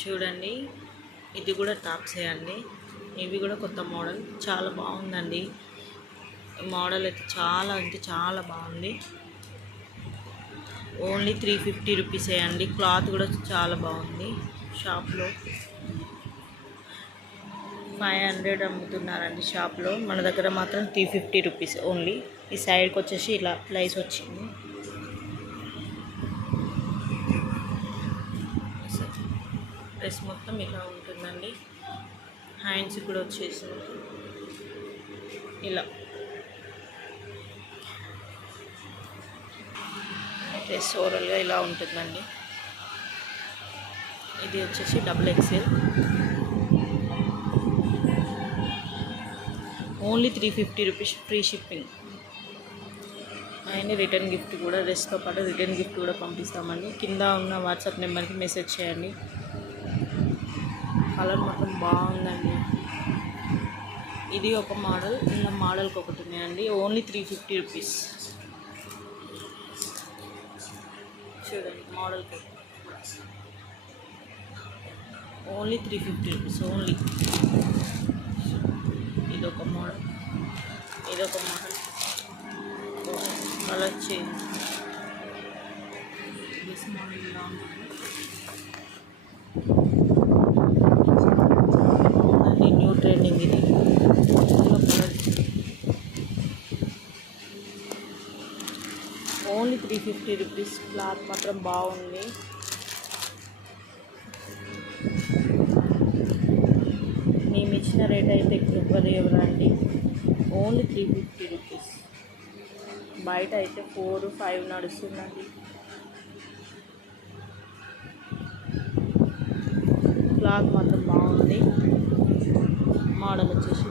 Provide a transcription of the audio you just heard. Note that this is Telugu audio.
చూడండి, ఇది కూడా టాప్సే అండి. ఇవి కూడా కొత్త మోడల్, చాలా బాగుందండి. మోడల్ అయితే చాలా అంటే చాలా బాగుంది. ఓన్లీ 350 రూపీసే అండి. క్లాత్ కూడా చాలా బాగుంది. షాప్లో 500 అమ్ముతున్నారండి షాప్లో. మన దగ్గర మాత్రం 350 రూపీస్ ఓన్లీ. ఈ సైడ్కి వచ్చేసి ఇలా ప్రైస్ వచ్చింది. డ్రెస్ మొత్తం ఇలా ఉంటుందండి. హ్యాండ్స్ కూడా వచ్చేసింది ఇలా. డ్రెస్ ఓవరాల్గా ఇలా ఉంటుందండి. ఇది వచ్చేసి XXL, only 350 rupees, free shipping. And return gift కూడా, డ్రెస్తో పాటు రిటర్న్ గిఫ్ట్ కూడా పంపిస్తామండి. కింద ఉన్న వాట్సాప్ నెంబర్కి మెసేజ్ చేయండి. కలర్ మాత్రం బాగుందండి. ఇది ఒక మోడల్, ఇలా మోడల్కి ఒకటి ఉన్నాయండి. Only 350 rupees. చూడండి, మోడల్కి ఓన్లీ 350 రూపీస్ ఓన్లీ. ఇదొక మోడల్, ఇదొక model. Colour change. This model ఇలా ఉంటుంది. న్యూ ట్రెండింగ్ ఇది. Only 350 rupees. క్లాత్ మాత్రం బాగుంది. మేము ఇచ్చిన రేట్ అయితే ఎక్కువ ఎవరండి. Only 350 rupees. బయట అయితే 4, 5 నడుస్తుందండి. క్లాత్ మాత్రం బాగుంది. మోడల్ వచ్చేసి